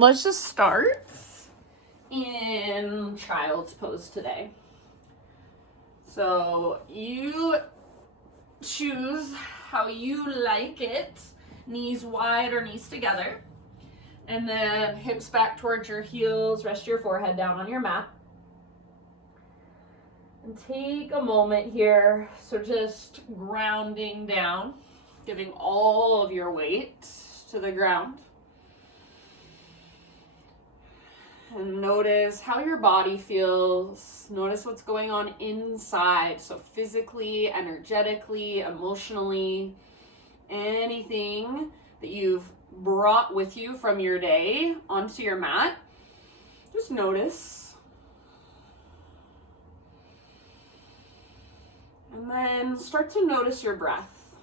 let's just start in child's pose today. So you choose how you like it, knees wide or knees together, and then hips back towards your heels, rest your forehead down on your mat. And take a moment here, so just grounding down, giving all of your weight to the ground. And notice how your body feels. Notice what's going on inside. So physically, energetically, emotionally, anything that you've brought with you from your day onto your mat, just notice. And then start to notice your breath.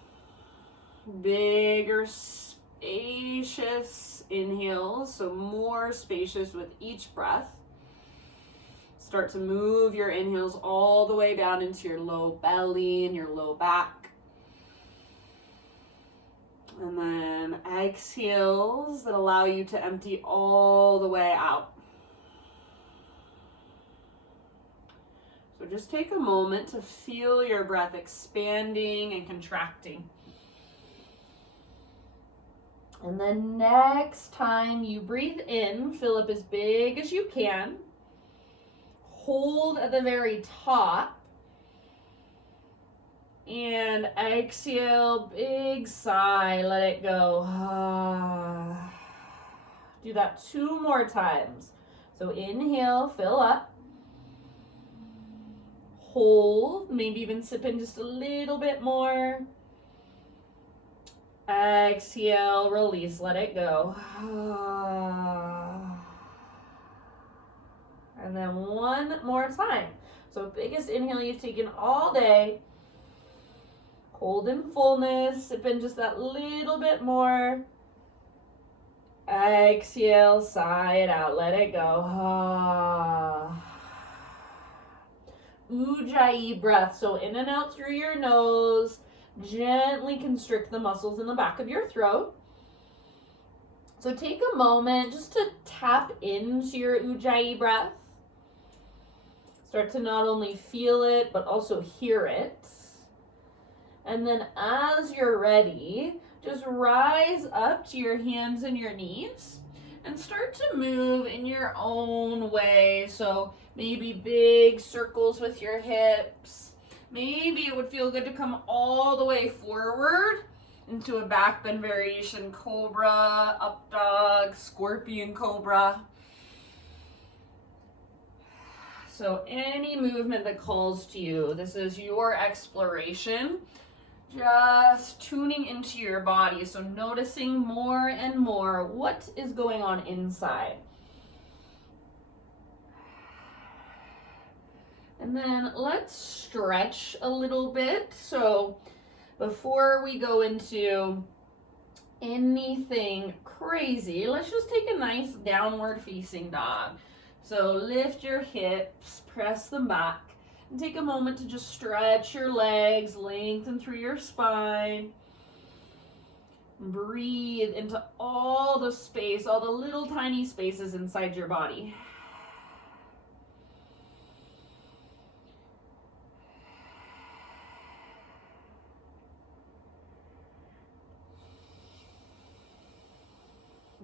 Bigger, spacious inhales, so more spacious with each breath. Start to move your inhales all the way down into your low belly and your low back. And then exhales that allow you to empty all the way out. So just take a moment to feel your breath expanding and contracting. And then next time you breathe in, fill up as big as you can. Hold at the very top. And exhale, big sigh, let it go. Do that 2 more times. So inhale, fill up. Hold, maybe even sip in just a little bit more. Exhale, release, let it go. And then 1 more time. So biggest inhale you've taken all day. Hold in fullness, sip in just that little bit more. Exhale, sigh it out, let it go. Ujjayi breath, so in and out through your nose. Gently constrict the muscles in the back of your throat. So take a moment just to tap into your Ujjayi breath. Start to not only feel it, but also hear it. And then as you're ready, just rise up to your hands and your knees and start to move in your own way. So maybe big circles with your hips. Maybe it would feel good to come all the way forward into a back bend variation, cobra, up dog, scorpion cobra. So any movement that calls to you, this is your exploration. Just tuning into your body, so noticing more and more what is going on inside. And then let's stretch a little bit. So before we go into anything crazy, let's just take a nice downward facing dog. So lift your hips, press them back, and take a moment to just stretch your legs, lengthen through your spine. Breathe into all the space, all the little tiny spaces inside your body.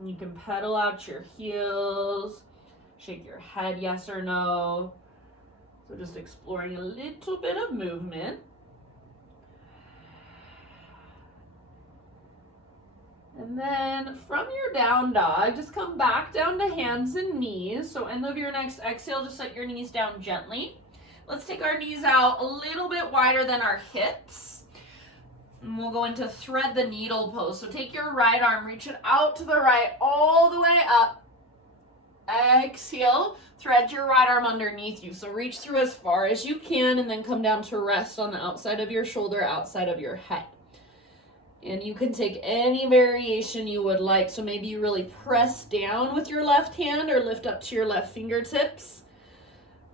You can pedal out your heels, shake your head yes or no. So just exploring a little bit of movement. And then from your down dog, just come back down to hands and knees. So end of your next exhale, just set your knees down gently. Let's take our knees out a little bit wider than our hips. And we'll go into thread the needle pose. So take your right arm, reach it out to the right, all the way up. Exhale, thread your right arm underneath you. So reach through as far as you can and then come down to rest on the outside of your shoulder, outside of your head. And you can take any variation you would like. So maybe you really press down with your left hand or lift up to your left fingertips.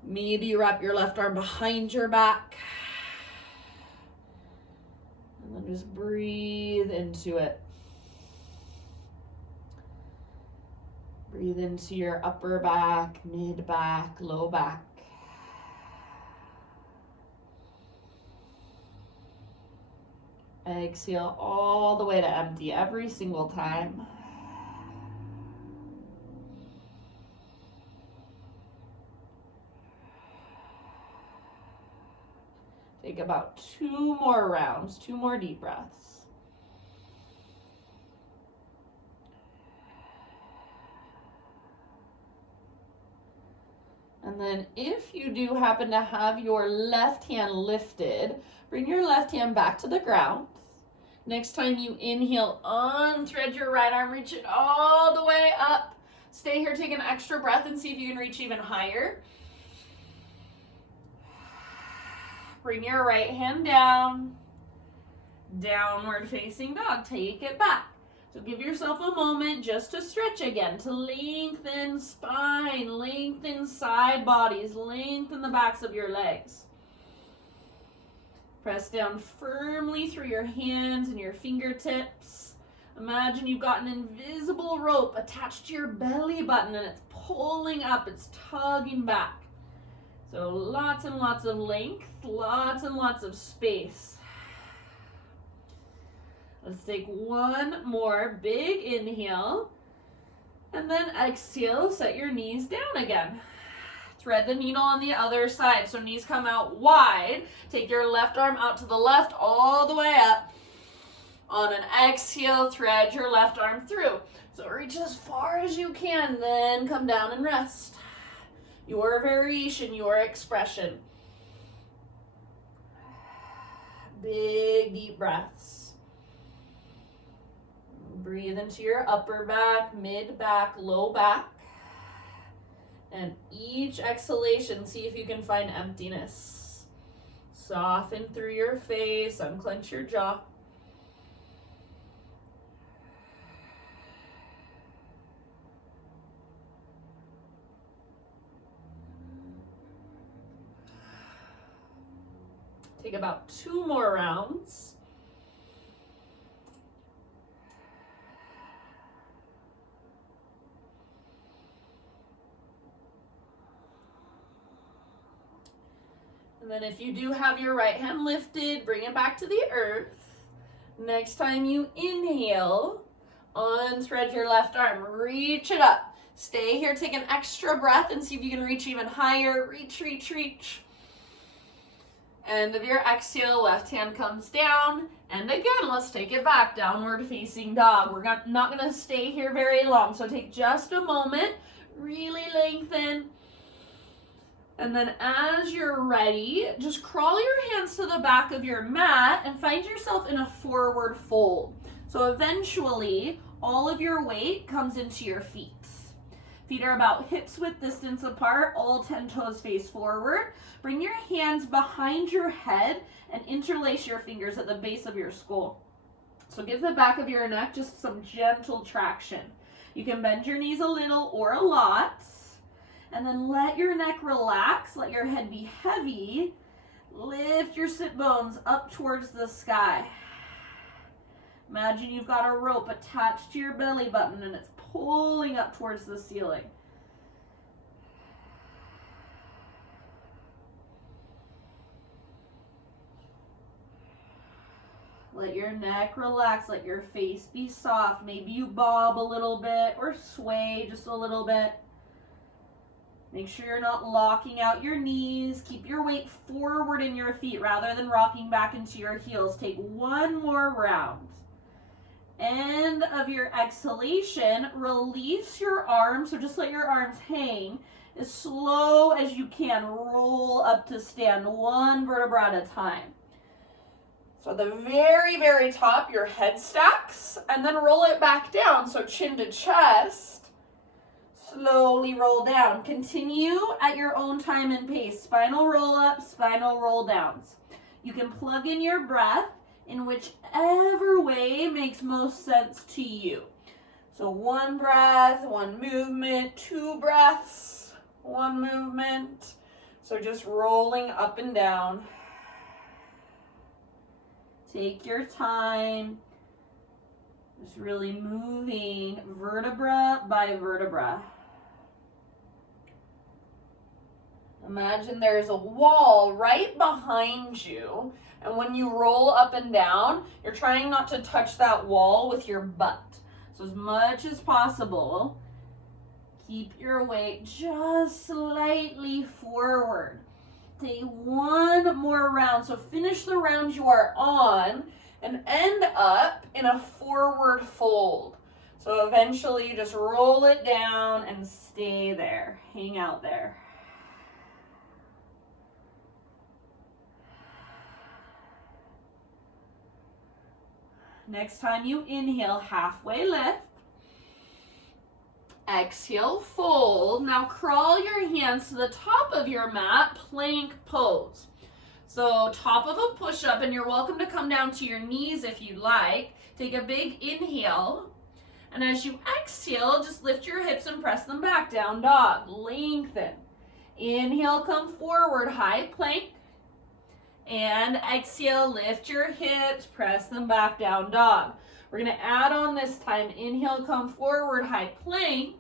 Maybe you wrap your left arm behind your back. And then just breathe. breathe into it. Breathe into your upper back, mid back, low back. Exhale all the way to empty every single time. Take about 2 more rounds, 2 more deep breaths. And then if you do happen to have your left hand lifted, bring your left hand back to the ground. Next time you inhale, unthread your right arm, reach it all the way up. Stay here, take an extra breath and see if you can reach even higher. Bring your right hand down. Downward facing dog, take it back. So give yourself a moment just to stretch again, to lengthen spine, lengthen side bodies, lengthen the backs of your legs. Press down firmly through your hands and your fingertips. Imagine you've got an invisible rope attached to your belly button and it's pulling up, it's tugging back. So lots and lots of length, lots and lots of space. Let's take one more big inhale, and then exhale, set your knees down again. Thread the needle on the other side, so knees come out wide. Take your left arm out to the left, all the way up. On an exhale, thread your left arm through. So reach as far as you can, then come down and rest. Your variation, your expression. Big deep breaths. Breathe into your upper back, mid back, low back. And each exhalation, see if you can find emptiness. Soften through your face, unclench your jaw. Take about 2 more rounds. And then if you do have your right hand lifted, bring it back to the earth. Next time you inhale, unthread your left arm, reach it up. Stay here, take an extra breath and see if you can reach even higher. Reach, reach, reach. End of your exhale, left hand comes down. And again, let's take it back, downward facing dog. We're not gonna stay here very long, so take just a moment, really lengthen. And then as you're ready, just crawl your hands to the back of your mat and find yourself in a forward fold. So eventually, all of your weight comes into your feet. Feet are about hips width distance apart, all 10 toes face forward. Bring your hands behind your head and interlace your fingers at the base of your skull. So give the back of your neck just some gentle traction. You can bend your knees a little or a lot. And then let your neck relax, let your head be heavy. Lift your sit bones up towards the sky. Imagine you've got a rope attached to your belly button and it's pulling up towards the ceiling. Let your neck relax, let your face be soft. Maybe you bob a little bit or sway just a little bit. Make sure you're not locking out your knees. Keep your weight forward in your feet rather than rocking back into your heels. Take one more round. End of your exhalation, release your arms. So just let your arms hang as slow as you can. Roll up to stand, one vertebra at a time. So at the very, very top, your head stacks, and then roll it back down. So chin to chest. Slowly roll down. Continue at your own time and pace. Spinal roll ups, spinal roll downs. You can plug in your breath in whichever way makes most sense to you. So 1 breath, 1 movement, 2 breaths, 1 movement. So just rolling up and down. Take your time. Just really moving vertebra by vertebra. Imagine there's a wall right behind you, and when you roll up and down, you're trying not to touch that wall with your butt. So as much as possible, keep your weight just slightly forward. Take one more round. So finish the round you are on and end up in a forward fold. So eventually you just roll it down and stay there. Hang out there. Next time you inhale, halfway lift. Exhale, fold. Now crawl your hands to the top of your mat, plank pose. So top of a push-up, and you're welcome to come down to your knees if you like. Take a big inhale. And as you exhale, just lift your hips and press them back, down dog. Lengthen. Inhale, come forward, high plank. And exhale, lift your hips, press them back, down dog. We're gonna add on this time. Inhale, come forward, high plank.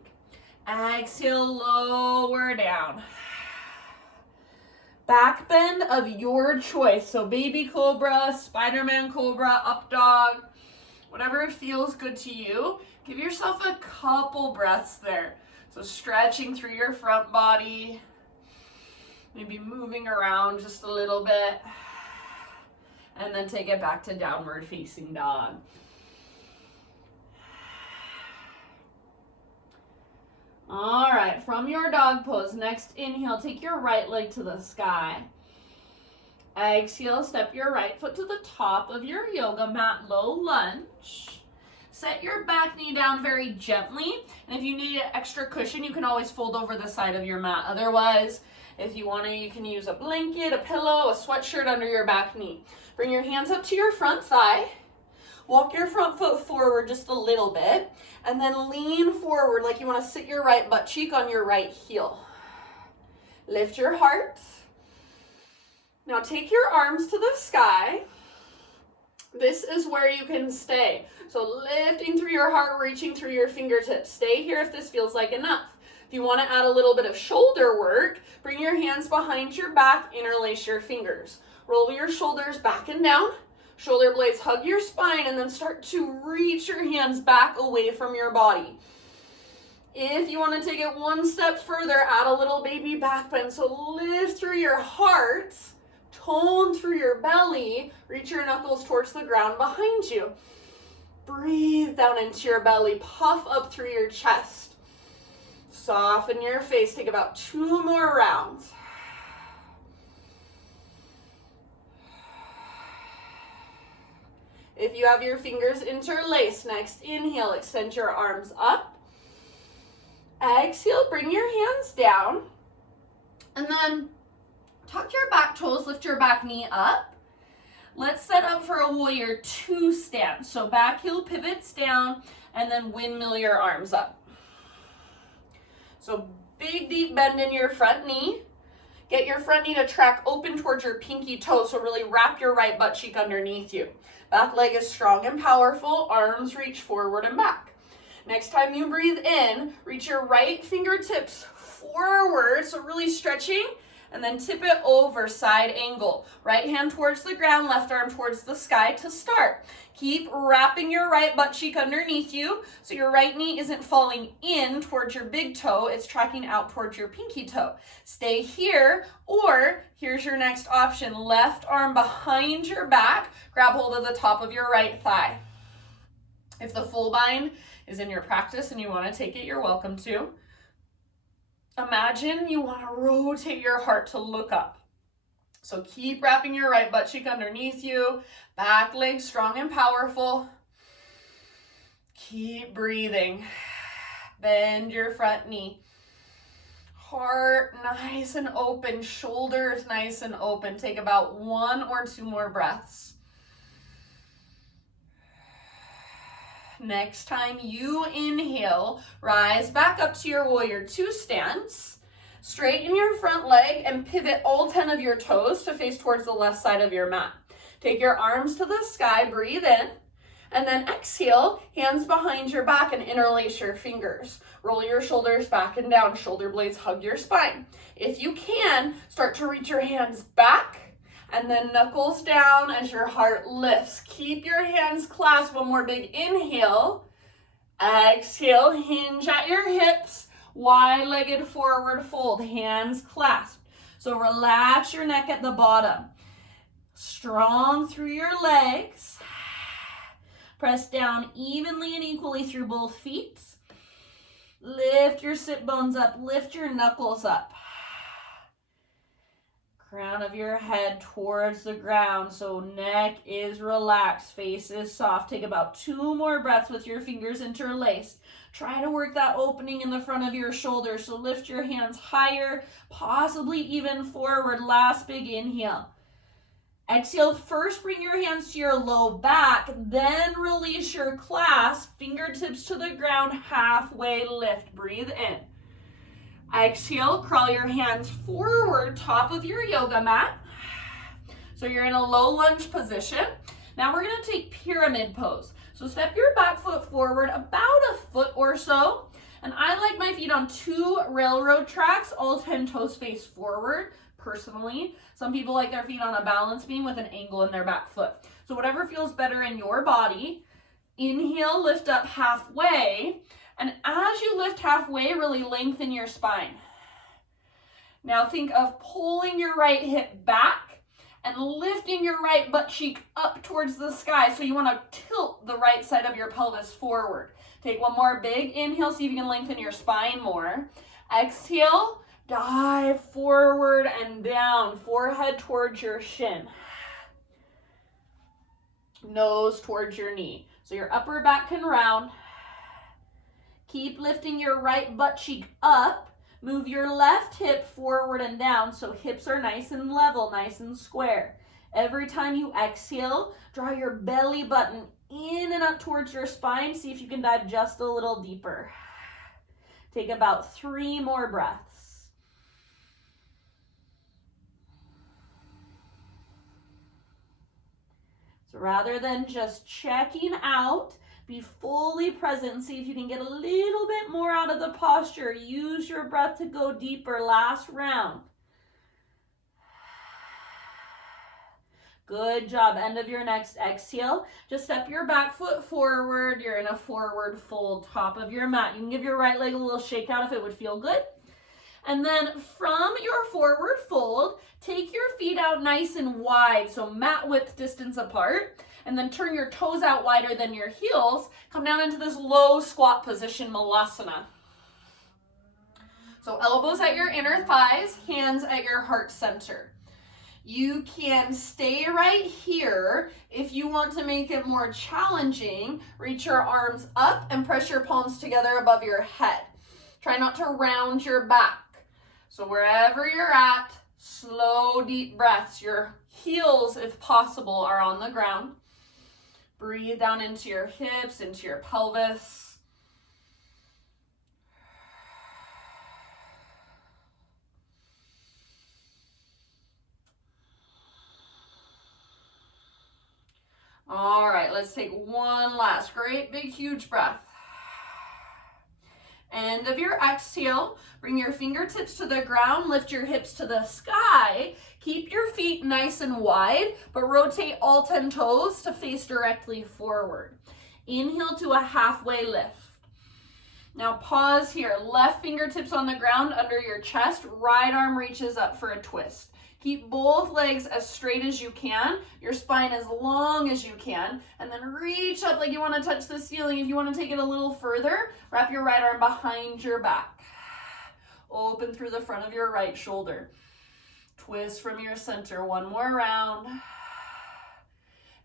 Exhale, lower down. Back bend of your choice. So baby cobra, Spider-Man cobra, up dog, whatever feels good to you. Give yourself a couple breaths there. So stretching through your front body, maybe moving around just a little bit, and then take it back to downward facing dog. All right, from your dog pose, next inhale, take your right leg to the sky. Exhale, step your right foot to the top of your yoga mat, low lunge. Set your back knee down very gently, and if you need an extra cushion, you can always fold over the side of your mat. Otherwise, if you want to, you can use a blanket, a pillow, a sweatshirt under your back knee. Bring your hands up to your front thigh. Walk your front foot forward just a little bit, and then lean forward like you want to sit your right butt cheek on your right heel. Lift your heart. Now take your arms to the sky. This is where you can stay. So lifting through your heart, reaching through your fingertips. Stay here if this feels like enough. If you want to add a little bit of shoulder work, bring your hands behind your back, interlace your fingers. Roll your shoulders back and down. Shoulder blades hug your spine, and then start to reach your hands back away from your body. If you want to take it one step further, add a little baby back bend. So lift through your heart, tone through your belly, reach your knuckles towards the ground behind you. Breathe down into your belly, puff up through your chest. Soften your face, take about 2 more rounds. If you have your fingers interlaced, next inhale, extend your arms up. Exhale, bring your hands down. And then tuck your back toes, lift your back knee up. Let's set up for a warrior 2 stance. So back heel pivots down, and then windmill your arms up. So big deep bend in your front knee. Get your front knee to track open towards your pinky toe, so really wrap your right butt cheek underneath you. Back leg is strong and powerful, arms reach forward and back. Next time you breathe in, reach your right fingertips forward, so really stretching, and then tip it over, side angle. Right hand towards the ground, left arm towards the sky to start. Keep wrapping your right butt cheek underneath you, so your right knee isn't falling in towards your big toe, it's tracking out towards your pinky toe. Stay here, or here's your next option. Left arm behind your back, grab hold of the top of your right thigh. If the full bind is in your practice and you want to take it, you're welcome to. Imagine you want to rotate your heart to look up. So keep wrapping your right butt cheek underneath you, back leg strong and powerful. Keep breathing. Bend your front knee. Heart nice and open, shoulders nice and open. Take about 1 or 2 more breaths. Next time you inhale, rise back up to your warrior 2 stance. Straighten your front leg and pivot all 10 of your toes to face towards the left side of your mat. Take your arms to the sky, breathe in. And then exhale, hands behind your back and interlace your fingers. Roll your shoulders back and down, shoulder blades hug your spine. If you can, start to reach your hands back and then knuckles down as your heart lifts. Keep your hands clasped. One more big inhale. Exhale, hinge at your hips, wide-legged forward fold, hands clasped. So relax your neck at the bottom. Strong through your legs. Press down evenly and equally through both feet. Lift your sit bones up, lift your knuckles up. Crown of your head towards the ground, so neck is relaxed, face is soft. Take about 2 more breaths with your fingers interlaced. Try to work that opening in the front of your shoulders, so lift your hands higher, possibly even forward. Last big inhale. Exhale, first bring your hands to your low back, then release your clasp, fingertips to the ground, halfway lift. Breathe in. Exhale, crawl your hands forward, top of your yoga mat. So you're in a low lunge position. Now we're gonna take pyramid pose. So step your back foot forward about a foot or so. And I like my feet on 2 railroad tracks, all 10 toes face forward. Personally, some people like their feet on a balance beam with an angle in their back foot. So whatever feels better in your body. Inhale, lift up halfway. And as you lift halfway, really lengthen your spine. Now think of pulling your right hip back and lifting your right butt cheek up towards the sky. So you want to tilt the right side of your pelvis forward. Take one more big inhale, see if you can lengthen your spine more. Exhale. Dive forward and down, forehead towards your shin. Nose towards your knee. So your upper back can round. Keep lifting your right butt cheek up. Move your left hip forward and down so hips are nice and level, nice and square. Every time you exhale, draw your belly button in and up towards your spine. See if you can dive just a little deeper. Take about 3 more breaths. So rather than just checking out, be fully present and see if you can get a little bit more out of the posture. Use your breath to go deeper. Last round. Good job. End of your next exhale. Just step your back foot forward. You're in a forward fold, top of your mat. You can give your right leg a little shake out if it would feel good. And then from your forward fold, take your feet out nice and wide, so mat width distance apart, and then turn your toes out wider than your heels. Come down into this low squat position, Malasana. So elbows at your inner thighs, hands at your heart center. You can stay right here. If you want to make it more challenging, reach your arms up and press your palms together above your head. Try not to round your back. So wherever you're at, slow, deep breaths. Your heels, if possible, are on the ground. Breathe down into your hips, into your pelvis. All right, let's take one last great big huge breath. End of your exhale, bring your fingertips to the ground, lift your hips to the sky. Keep your feet nice and wide, but rotate all 10 toes to face directly forward. Inhale to a halfway lift. Now pause here. Left fingertips on the ground under your chest, right arm reaches up for a twist. Keep both legs as straight as you can, your spine as long as you can, and then reach up like you want to touch the ceiling. If you want to take it a little further, wrap your right arm behind your back. Open through the front of your right shoulder. Twist from your center. One more round.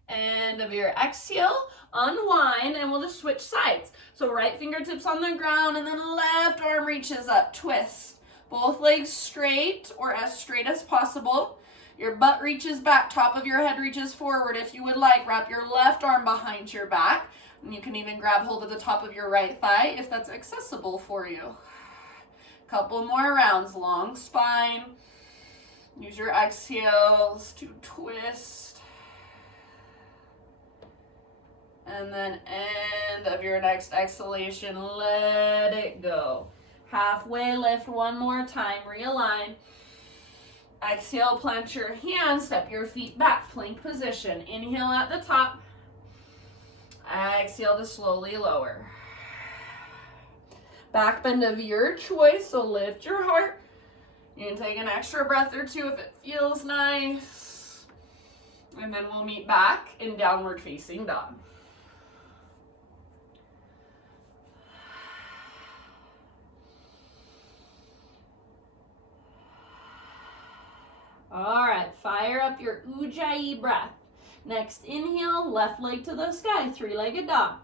End of your exhale, unwind, and we'll just switch sides. So right fingertips on the ground, and then left arm reaches up, twist. Both legs straight or as straight as possible. Your butt reaches back, top of your head reaches forward. If you would like, wrap your left arm behind your back. And you can even grab hold of the top of your right thigh if that's accessible for you. Couple more rounds, long spine. Use your exhales to twist. And then end of your next exhalation, let it go. Halfway lift one more time, realign. Exhale, plant your hands, step your feet back, plank position. Inhale at the top. Exhale to slowly lower. Back bend of your choice, so lift your heart. You can take an extra breath or two if it feels nice. And then we'll meet back in downward facing dog. All right, fire up your Ujjayi breath. Next inhale, left leg to the sky, three-legged dog.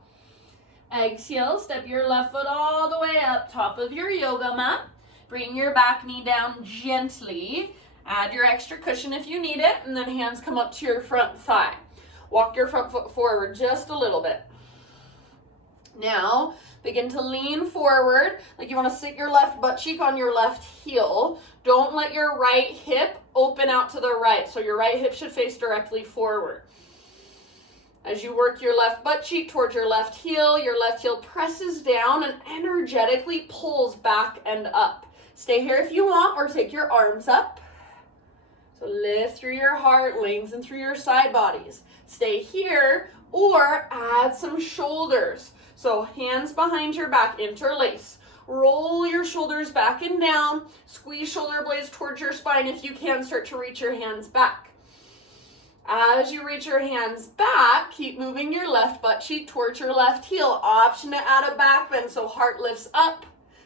Exhale, step your left foot all the way up, top of your yoga mat. Bring your back knee down gently. Add your extra cushion if you need it, and then hands come up to your front thigh. Walk your front foot forward just a little bit. Now, begin to lean forward, like you want to sit your left butt cheek on your left heel. Don't let your right hip open out to the right, so your right hip should face directly forward. As you work your left butt cheek towards your left heel presses down and energetically pulls back and up. Stay here if you want, or take your arms up. So lift through your heart, lengthen through your side bodies. Stay here, or add some shoulders. So hands behind your back, interlace. Roll your shoulders back and down. Squeeze shoulder blades towards your spine. If you can, start to reach your hands back. As you reach your hands back, keep moving your left butt cheek towards your left heel. Option to add a back bend, so heart lifts up,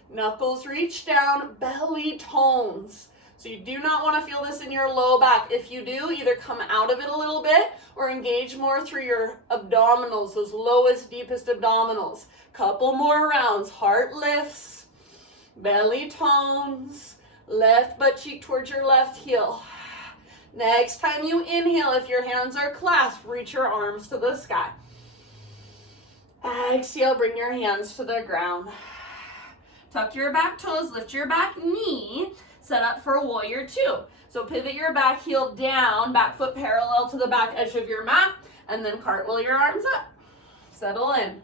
knuckles reach down, belly tones. So you do not want to feel this in your low back. If you do, either come out of it a little bit or engage more through your abdominals, those lowest, deepest abdominals. Couple more rounds. Heart lifts, belly tones, left butt cheek towards your left heel. Next time you inhale, if your hands are clasped, reach your arms to the sky. Exhale, bring your hands to the ground. Tuck your back toes, lift your back knee, set up for warrior two. So pivot your back heel down, back foot parallel to the back edge of your mat, and then cartwheel your arms up. Settle in.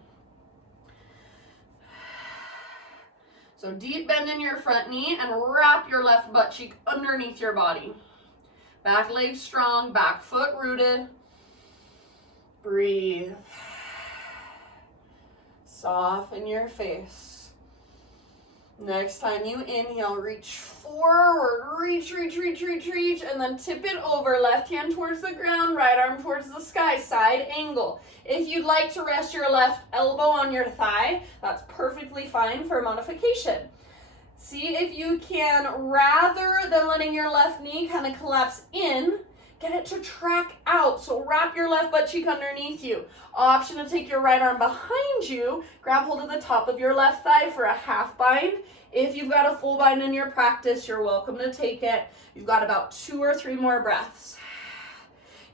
So deep bend in your front knee and wrap your left butt cheek underneath your body. Back leg strong, back foot rooted. Breathe. Soften your face. Next time you inhale, reach forward, reach, and then tip it over. Left hand towards the ground, right arm towards the sky, side angle. If you'd like to rest your left elbow on your thigh, that's perfectly fine for modification. See if you can, rather than letting your left knee kind of collapse in, get it to track out. So wrap your left butt cheek underneath you. Option to take your right arm behind you, grab hold of the top of your left thigh for a half bind. If you've got a full bind in your practice, you're welcome to take it. You've got about 2 or 3 more breaths.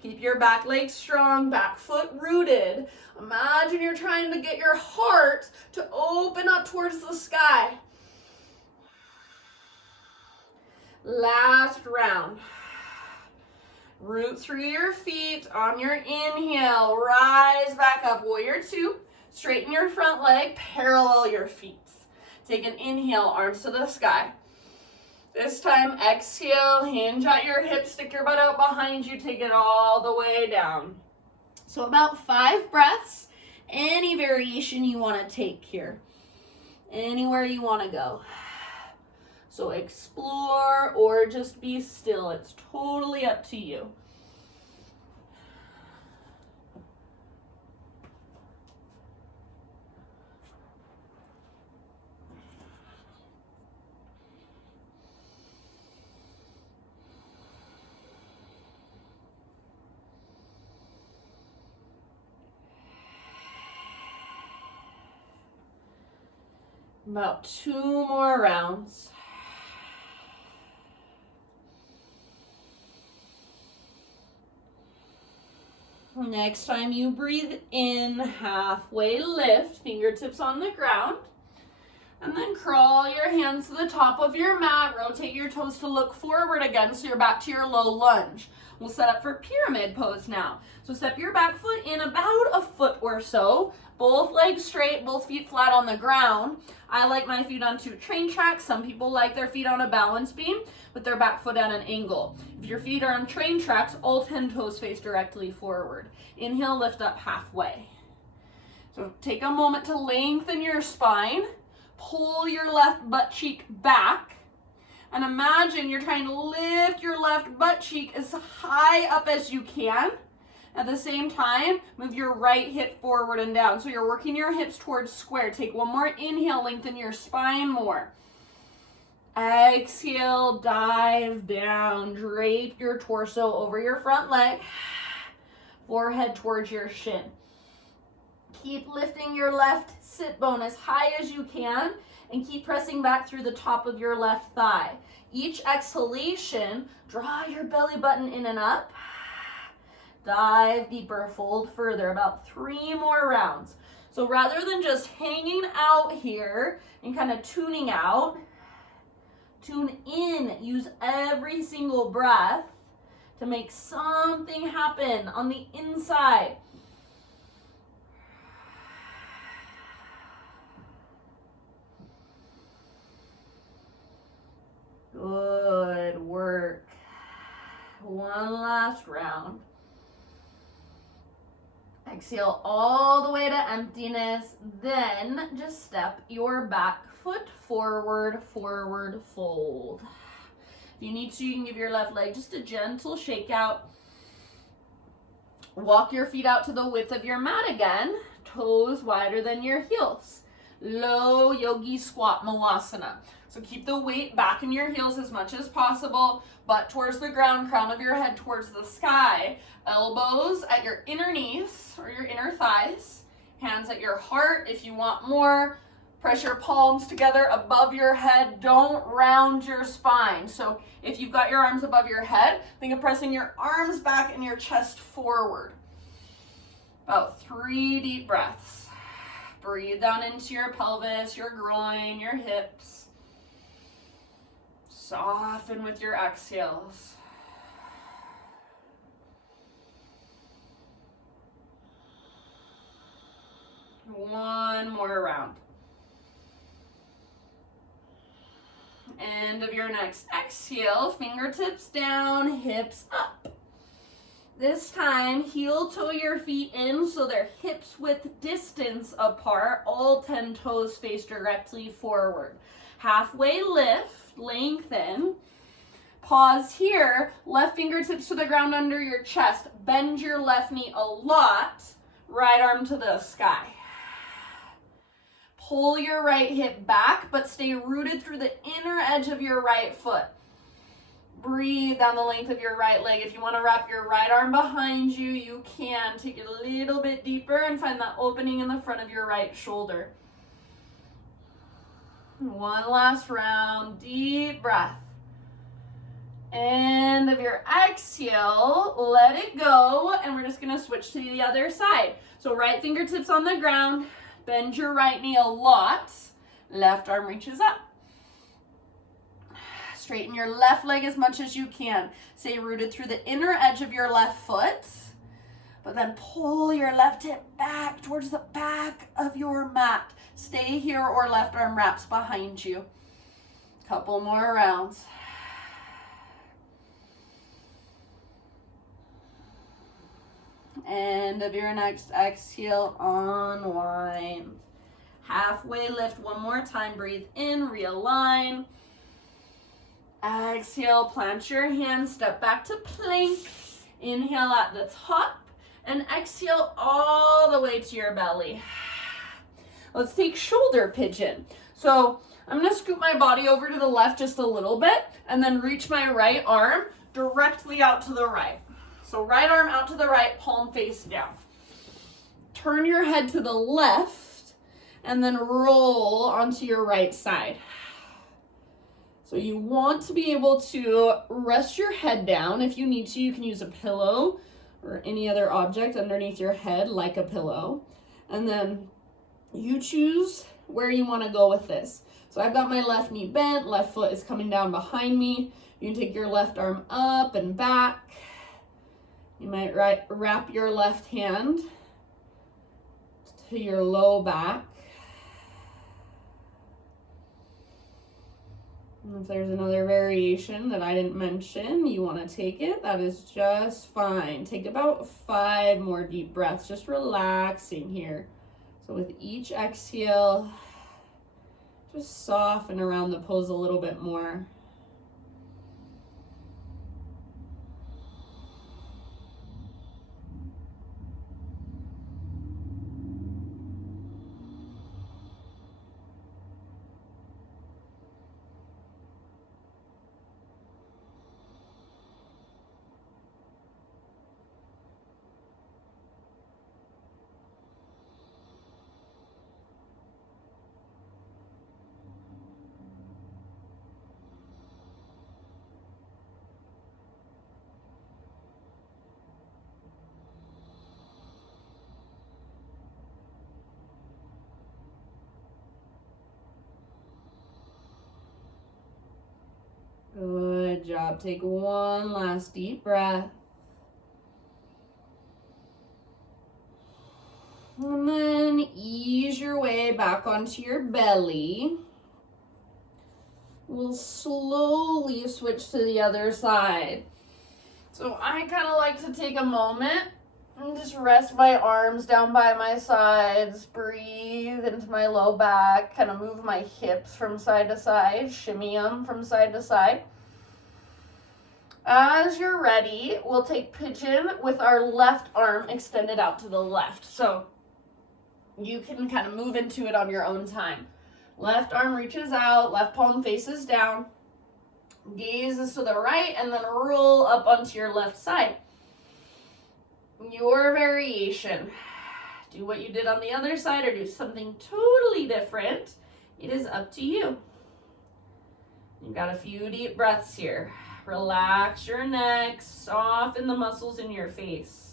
Keep your back leg strong, back foot rooted. Imagine you're trying to get your heart to open up towards the sky. Last round. Root through your feet on your inhale. Rise back up, warrior two. Straighten your front leg, parallel your feet. Take an inhale, arms to the sky. This time, exhale, hinge at your hips, stick your butt out behind you, take it all the way down. So about 5 breaths, any variation you want to take here. Anywhere you want to go. So explore or just be still. It's totally up to you. About 2 more rounds. Next time you breathe in, halfway lift, fingertips on the ground. And then crawl your hands to the top of your mat. Rotate your toes to look forward again so you're back to your low lunge. We'll set up for pyramid pose now. So step your back foot in about a foot or so. Both legs straight, both feet flat on the ground. I like my feet on 2 train tracks. Some people like their feet on a balance beam with their back foot at an angle. If your feet are on train tracks, all 10 toes face directly forward. Inhale, lift up halfway. So take a moment to lengthen your spine. Pull your left butt cheek back. And imagine you're trying to lift your left butt cheek as high up as you can. At the same time, move your right hip forward and down. So you're working your hips towards square. Take one more inhale, lengthen your spine more. Exhale, dive down. Drape your torso over your front leg. Forehead towards your shin. Keep lifting your left sit bone as high as you can and keep pressing back through the top of your left thigh. Each exhalation, draw your belly button in and up. Dive deeper, fold further, about 3 more rounds. So rather than just hanging out here and kind of tuning out, tune in, use every single breath to make something happen on the inside. Good work. One last round. Exhale all the way to emptiness. Then just step your back foot forward, forward fold. If you need to, you can give your left leg just a gentle shake out. Walk your feet out to the width of your mat again. Toes wider than your heels. Low yogi squat malasana. So keep the weight back in your heels as much as possible, butt towards the ground, crown of your head towards the sky, elbows at your inner knees or your inner thighs, hands at your heart if you want more. Press your palms together above your head. Don't round your spine. So if you've got your arms above your head, think of pressing your arms back and your chest forward. About 3 deep breaths. Breathe down into your pelvis, your groin, your hips. Soften with your exhales. One more round. End of your next exhale, fingertips down, hips up. This time, heel toe your feet in so they're hips width distance apart. All 10 toes face directly forward. Halfway lift, lengthen. Pause here, left fingertips to the ground under your chest. Bend your left knee a lot, right arm to the sky. Pull your right hip back, but stay rooted through the inner edge of your right foot. Breathe down the length of your right leg. If you want to wrap your right arm behind you, you can. Take it a little bit deeper and find that opening in the front of your right shoulder. One last round, deep breath. End of your exhale, let it go, and we're just gonna switch to the other side. So right fingertips on the ground, bend your right knee a lot, left arm reaches up. Straighten your left leg as much as you can. Stay rooted through the inner edge of your left foot, but then pull your left hip back towards the back of your mat. Stay here or left arm wraps behind you. Couple more rounds. End of your next exhale, unwind. Halfway lift one more time. Breathe in, realign. Exhale, plant your hands, step back to plank. Inhale at the top and exhale all the way to your belly. Let's take shoulder pigeon. So I'm gonna scoop my body over to the left just a little bit and then reach my right arm directly out to the right. So right arm out to the right, palm face down. Turn your head to the left and then roll onto your right side. So you want to be able to rest your head down. If you need to, you can use a pillow or any other object underneath your head like a pillow. And then you choose where you want to go with this. So I've got my left knee bent, left foot is coming down behind me. You can take your left arm up and back. You might wrap your left hand to your low back. And if there's another variation that I didn't mention, you want to take it, that is just fine. Take about 5 more deep breaths, just relaxing here. So with each exhale, just soften around the pose a little bit more. Good job. Take one last deep breath. And then ease your way back onto your belly. We'll slowly switch to the other side. So I kind of like to take a moment and just rest my arms down by my sides, breathe into my low back, kind of move my hips from side to side, shimmy them from side to side. As you're ready, we'll take pigeon with our left arm extended out to the left. So you can kind of move into it on your own time. Left arm reaches out, left palm faces down, gaze is to the right, and then roll up onto your left side. Your variation. Do what you did on the other side or do something totally different. It is up to you. You've got a few deep breaths here. Relax your neck, soften the muscles in your face.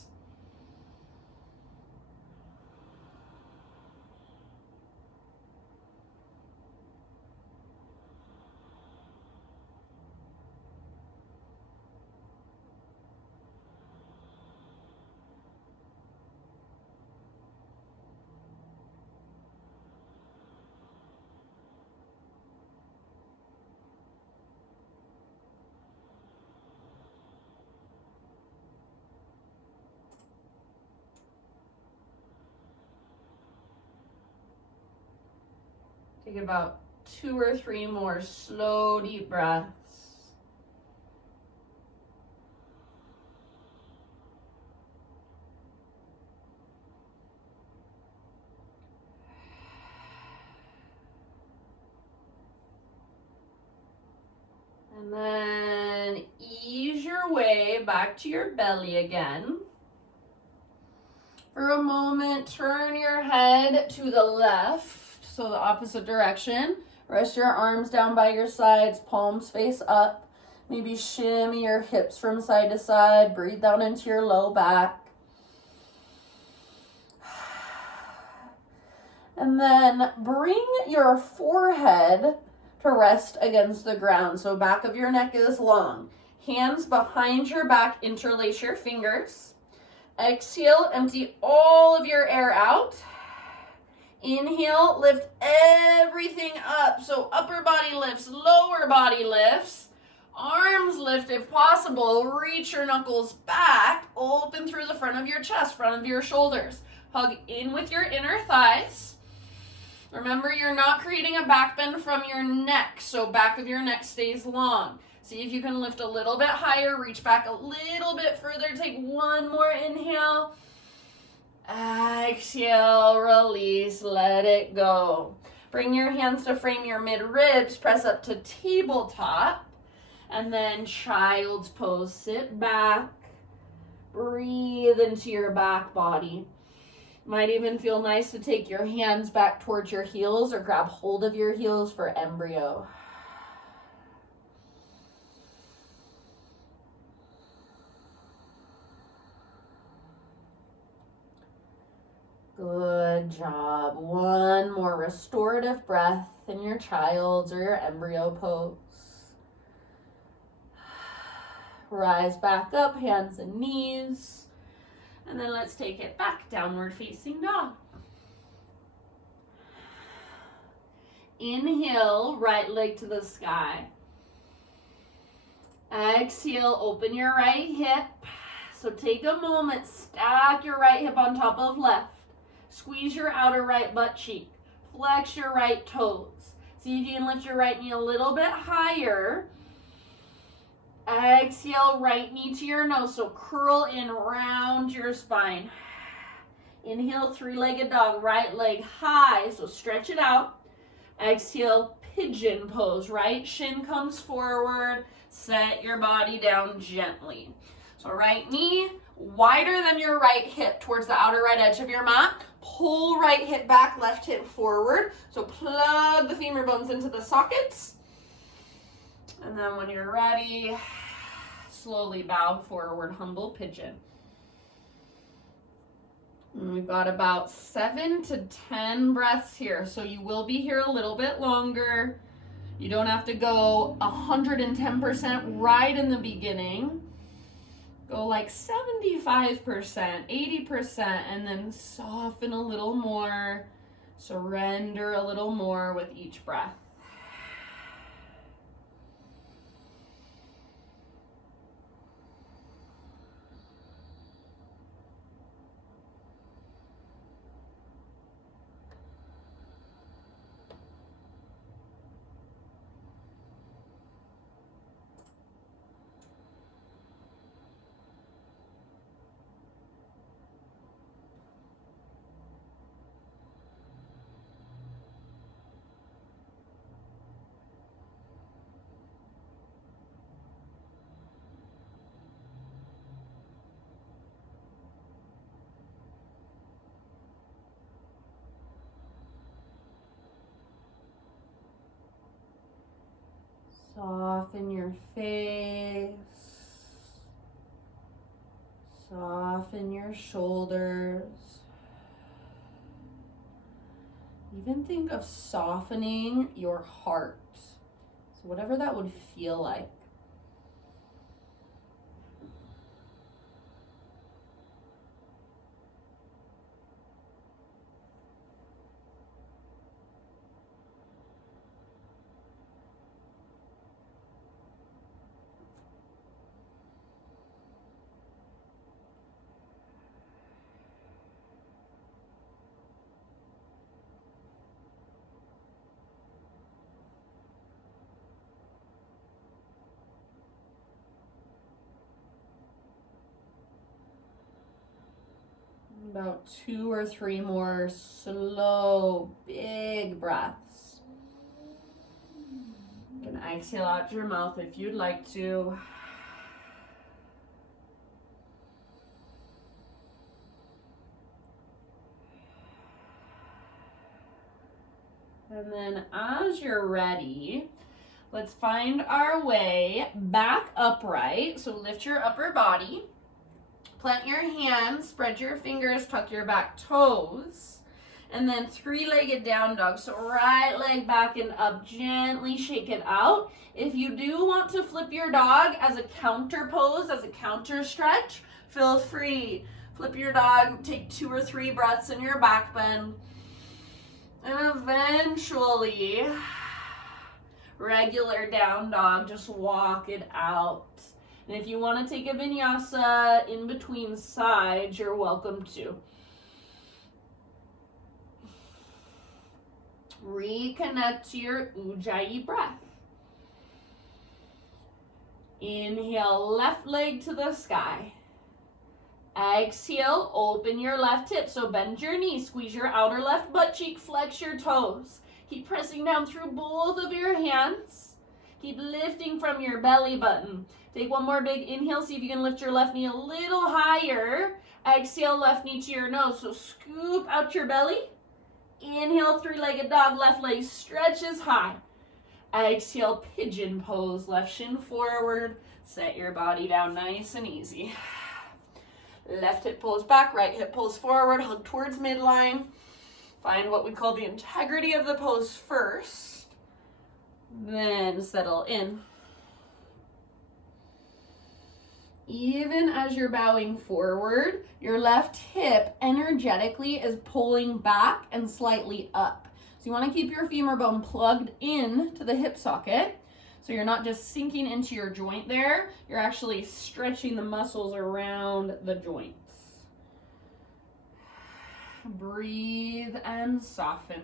Take about 2 or 3 more slow, deep breaths. And then ease your way back to your belly again. For a moment, turn your head to the left, so the opposite direction. Rest your arms down by your sides, palms face up. Maybe shimmy your hips from side to side. Breathe down into your low back. And then bring your forehead to rest against the ground. So back of your neck is long. Hands behind your back, interlace your fingers. Exhale, empty all of your air out. Inhale, lift everything up. So upper body lifts, lower body lifts. Arms lift if possible. Reach your knuckles back. Open through the front of your chest, front of your shoulders. Hug in with your inner thighs. Remember, you're not creating a back bend from your neck, so back of your neck stays long. See if you can lift a little bit higher, reach back a little bit further. Take one more inhale. Exhale, release, let it go. Bring your hands to frame your mid-ribs, press up to tabletop, and then child's pose. Sit back, breathe into your back body. Might even feel nice to take your hands back towards your heels or grab hold of your heels for embryo. Good job. One more restorative breath in your child's or your embryo pose. Rise back up, hands and knees. And then let's take it back, downward facing dog. Inhale, right leg to the sky. Exhale, open your right hip. So take a moment, stack your right hip on top of left. Squeeze your outer right butt cheek. Flex your right toes. See if you can lift your right knee a little bit higher. Exhale, right knee to your nose. So curl in, round your spine. Inhale, three-legged dog, right leg high. So stretch it out. Exhale, pigeon pose. Right shin comes forward. Set your body down gently. So right knee wider than your right hip towards the outer right edge of your mat. Pull right hip back, left hip forward. So plug the femur bones into the sockets. And then when you're ready, slowly bow forward, humble pigeon. And we've got about 7 to 10 breaths here. So you will be here a little bit longer. You don't have to go 110% right in the beginning. Go like 75%, 80%, and then soften a little more. Surrender a little more with each breath. Soften your face. Soften your shoulders. Even think of softening your heart. So whatever that would feel like. About 2 or 3 more slow, big breaths. You can exhale out your mouth if you'd like to. And then as you're ready, let's find our way back upright. So lift your upper body. Plant your hands, spread your fingers, tuck your back toes, and then three-legged down dog. So right leg back and up, gently shake it out. If you do want to flip your dog as a counter pose, as a counter stretch, feel free. Flip your dog, take 2 or 3 breaths in your back bend, and eventually, regular down dog, just walk it out. And if you want to take a vinyasa in between sides, you're welcome to. Reconnect to your Ujjayi breath. Inhale, left leg to the sky. Exhale, open your left hip. So bend your knees, squeeze your outer left butt cheek, flex your toes. Keep pressing down through both of your hands. Keep lifting from your belly button. Take one more big inhale. See if you can lift your left knee a little higher. Exhale, left knee to your nose. So scoop out your belly. Inhale, three-legged dog. Left leg stretches high. Exhale, pigeon pose. Left shin forward. Set your body down nice and easy. Left hip pulls back. Right hip pulls forward. Hug towards midline. Find what we call the integrity of the pose first, then settle in. Even as you're bowing forward, your left hip energetically is pulling back and slightly up. So you want to keep your femur bone plugged in to the hip socket. So you're not just sinking into your joint there, you're actually stretching the muscles around the joints. Breathe and soften.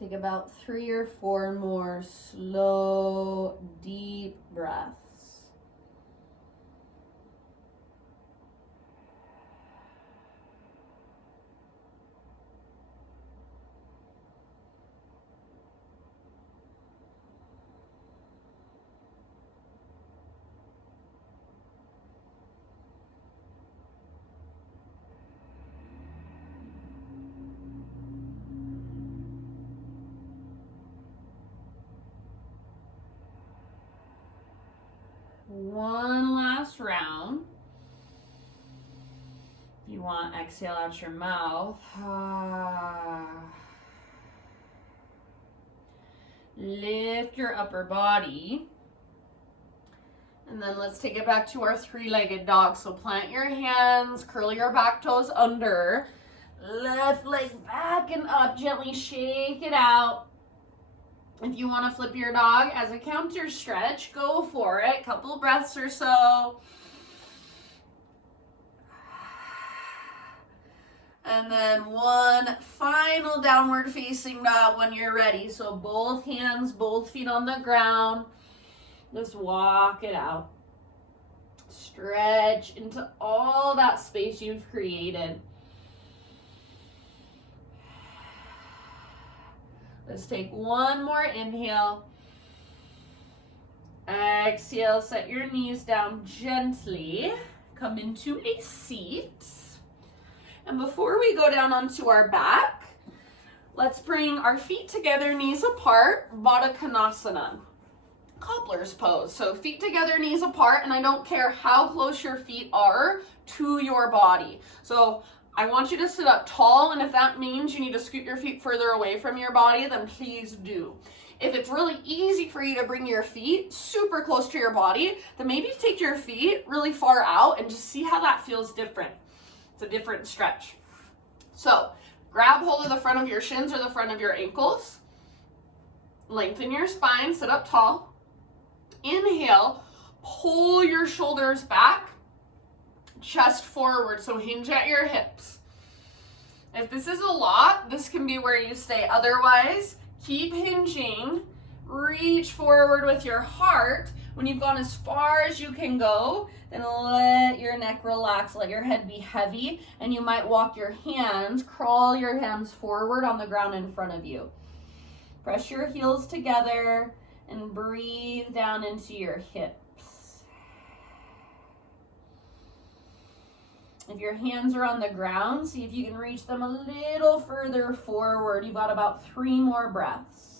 Take about 3 or 4 more slow, deep breaths. One last round. If you want, exhale out your mouth. Lift your upper body. And then let's take it back to our 3-legged dog. So plant your hands, curl your back toes under. Left leg back and up, gently shake it out. If you want to flip your dog as a counter stretch, go for it. Couple breaths or so. And then one final downward facing dog when you're ready. So both hands, both feet on the ground. Just walk it out. Stretch into all that space you've created. Let's take one more inhale. Exhale, set your knees down gently. Come into a seat. And before we go down onto our back, let's bring our feet together, knees apart, Baddha Konasana. Cobbler's pose. So feet together, knees apart, and I don't care how close your feet are to your body. So I want you to sit up tall, and if that means you need to scoot your feet further away from your body, then please do. If it's really easy for you to bring your feet super close to your body, then maybe take your feet really far out and just see how that feels different. It's a different stretch. So grab hold of the front of your shins or the front of your ankles. Lengthen your spine, sit up tall. Inhale, pull your shoulders back. Chest forward, so hinge at your hips. If this is a lot, this can be where you stay. Otherwise, keep hinging. Reach forward with your heart. When you've gone as far as you can go, then let your neck relax, let your head be heavy, and you might walk your hands, crawl your hands forward on the ground in front of you. Press your heels together and breathe down into your hips. If your hands are on the ground, see if you can reach them a little further forward. You've got about 3 more breaths.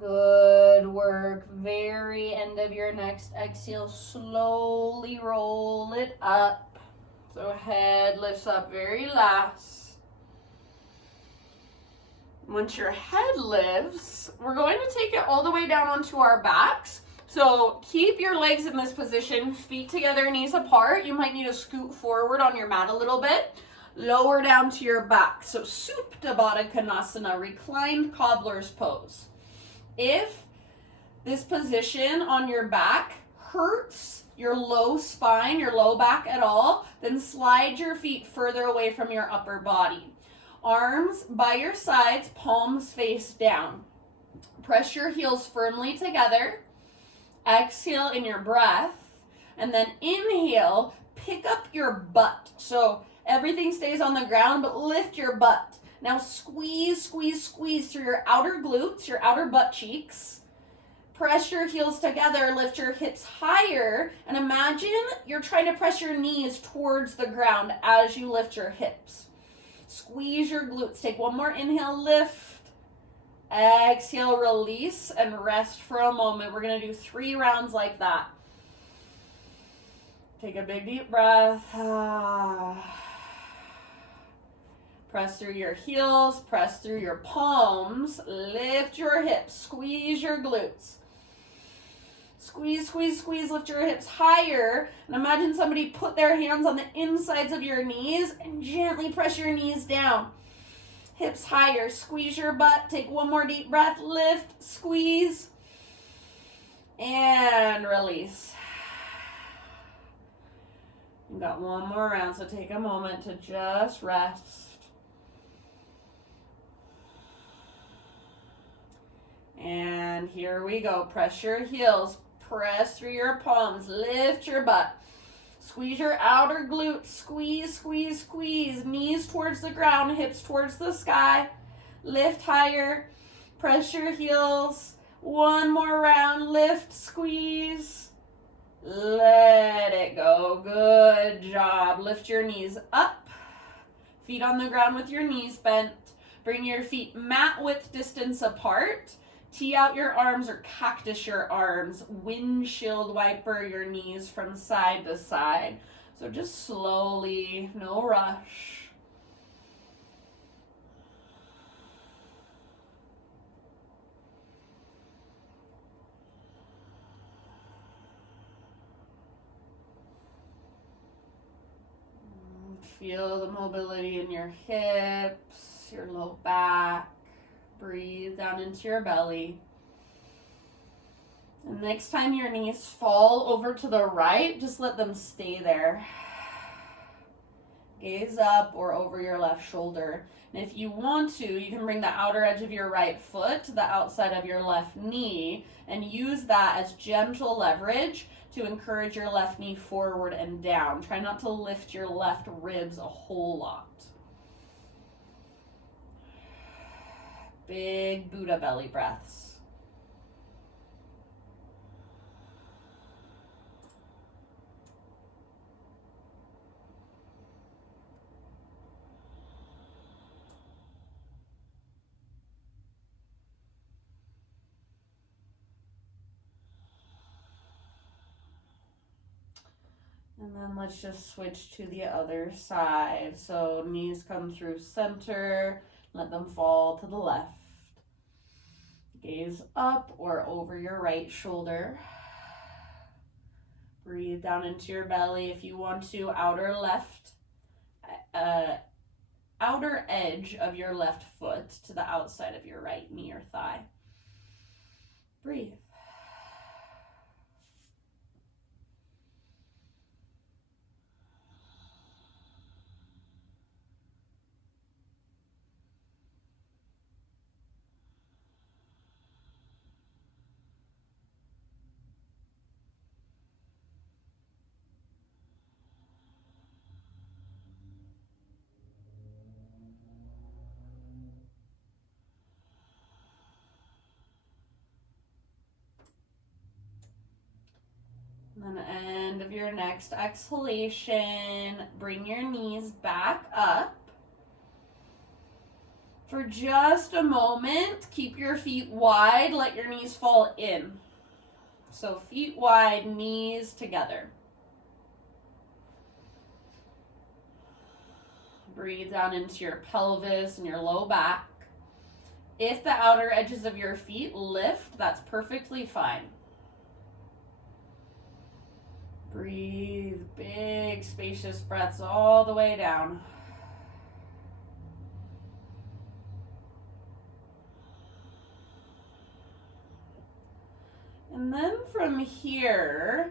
Good work. Very end of your next exhale. Slowly roll it up. So head lifts up very last. Once your head lifts, we're going to take it all the way down onto our backs. So keep your legs in this position, feet together, knees apart. You might need to scoot forward on your mat a little bit. Lower down to your back. So Supta Baddha Konasana, reclined cobbler's pose. If this position on your back hurts your low spine, your low back at all, then slide your feet further away from your upper body. Arms by your sides, palms face down. Press your heels firmly together. Exhale in your breath. And then inhale, pick up your butt. So everything stays on the ground, but lift your butt. Now squeeze, squeeze, squeeze through your outer glutes, your outer butt cheeks. Press your heels together, lift your hips higher, and imagine you're trying to press your knees towards the ground as you lift your hips. Squeeze your glutes. Take one more inhale, lift. Exhale, release, and rest for a moment. We're going to do 3 rounds like that. Take a big deep breath. Press through your heels, press through your palms, lift your hips, squeeze your glutes. Squeeze, squeeze, squeeze, lift your hips higher. And imagine somebody put their hands on the insides of your knees and gently press your knees down. Hips higher, squeeze your butt. Take one more deep breath, lift, squeeze, and release. You've got one more round, so take a moment to just rest. And here we go. Press your heels. Press through your palms. Lift your butt. Squeeze your outer glutes. Squeeze, squeeze, squeeze. Knees towards the ground. Hips towards the sky. Lift higher. Press your heels. One more round. Lift, squeeze. Let it go. Good job. Lift your knees up. Feet on the ground with your knees bent. Bring your feet mat width distance apart. Tee out your arms or cactus your arms. Windshield wiper your knees from side to side. So just slowly, no rush. Feel the mobility in your hips, your low back. Breathe down into your belly. And next time your knees fall over to the right, just let them stay there. Gaze up or over your left shoulder. And if you want to, you can bring the outer edge of your right foot to the outside of your left knee and use that as gentle leverage to encourage your left knee forward and down. Try not to lift your left ribs a whole lot. Big Buddha belly breaths. And then let's just switch to the other side. So knees come through center, let them fall to the left. Gaze up or over your right shoulder. Breathe down into your belly. If you want to, outer edge of your left foot to the outside of your right knee or thigh. Breathe. And then end of your next exhalation, bring your knees back up. For just a moment, keep your feet wide, let your knees fall in. So feet wide, knees together. Breathe down into your pelvis and your low back. If the outer edges of your feet lift, that's perfectly fine. Breathe big, spacious breaths all the way down. And then from here,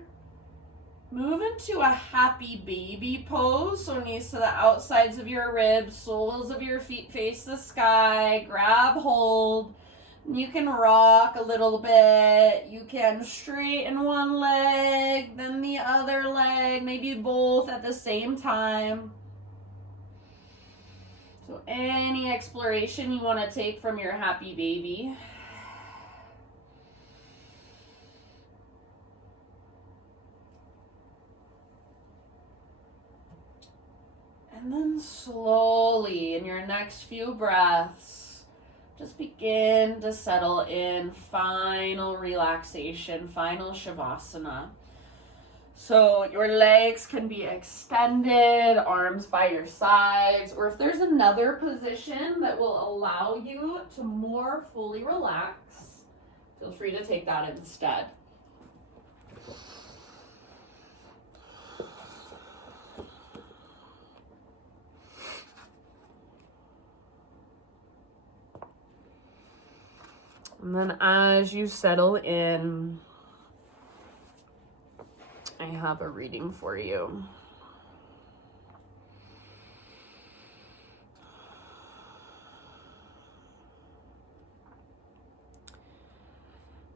move into a happy baby pose. So knees to the outsides of your ribs, soles of your feet face the sky, grab hold. You can rock a little bit. You can straighten one leg, then the other leg, maybe both at the same time. So any exploration you want to take from your happy baby. And then slowly, in your next few breaths, just begin to settle in final relaxation, final Shavasana. So your legs can be extended, arms by your sides, or if there's another position that will allow you to more fully relax, feel free to take that instead. And then as you settle in, I have a reading for you.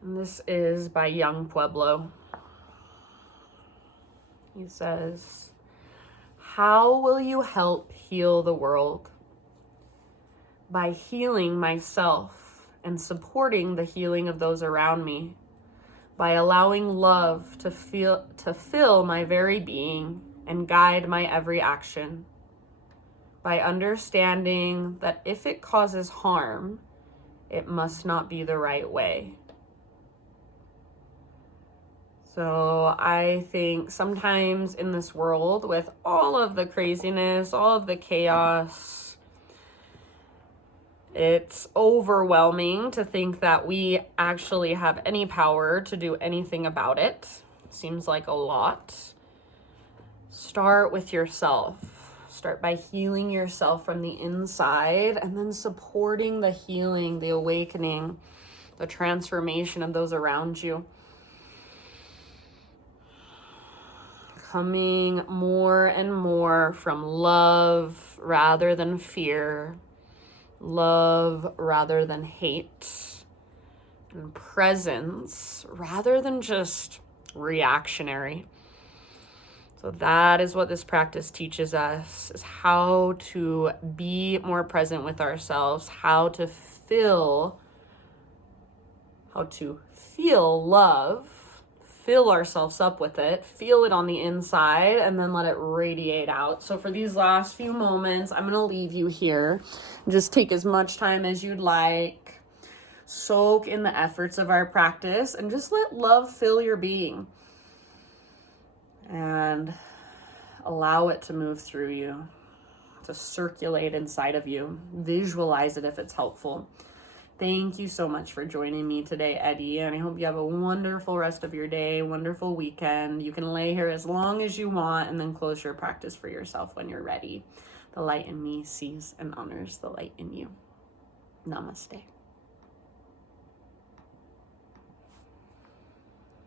And this is by Young Pueblo. He says, "How will you help heal the world? By healing myself and supporting the healing of those around me, by allowing love to fill my very being and guide my every action, by understanding that if it causes harm, it must not be the right way." So I think sometimes in this world, with all of the craziness, all of the chaos, it's overwhelming to think that we actually have any power to do anything about it. Seems like a lot. Start with yourself. Start by healing yourself from the inside and then supporting the healing, the awakening, the transformation of those around you. Coming more and more from love rather than fear. Love rather than hate, and presence rather than just reactionary. So that is what this practice teaches us, is how to be more present with ourselves, how to feel love, fill ourselves up with it, feel it on the inside, and then let it radiate out. So for these last few moments, I'm going to leave you here. Just take as much time as you'd like. Soak in the efforts of our practice and just let love fill your being. And allow it to move through you, to circulate inside of you. Visualize it if it's helpful. Thank you so much for joining me today, Eddie, and I hope you have a wonderful rest of your day, wonderful weekend. You can lay here as long as you want and then close your practice for yourself when you're ready. The light in me sees and honors the light in you. Namaste.